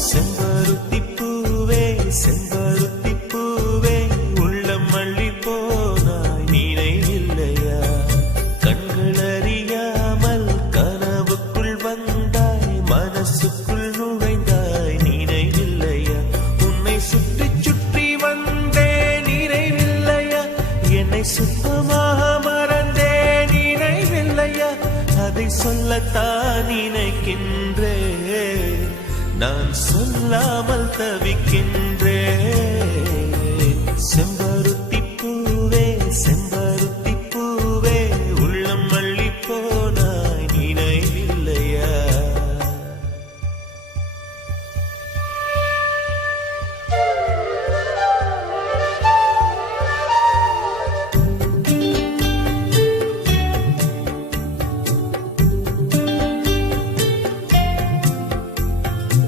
செம்பருத்தி பூவே செம்பருத்தி பூவே உள்ளம் மல்லி போனாய் நினைவில்லையா கண்கள் அறியாமல் கனவுக்குள் வந்தாய் மனசுக்குள் நுழைந்தாய் நினைவில்லையா உன்னை சுற்றி சுற்றி வந்தே நினைவில்லையா என்னை சுத்தமாக மறந்தே நினைவில்லையா அதை சொல்லத்தான் நினைக்கின்றேன் நான் சொல்லாமல் தவிக்கின்றேன் செம்ப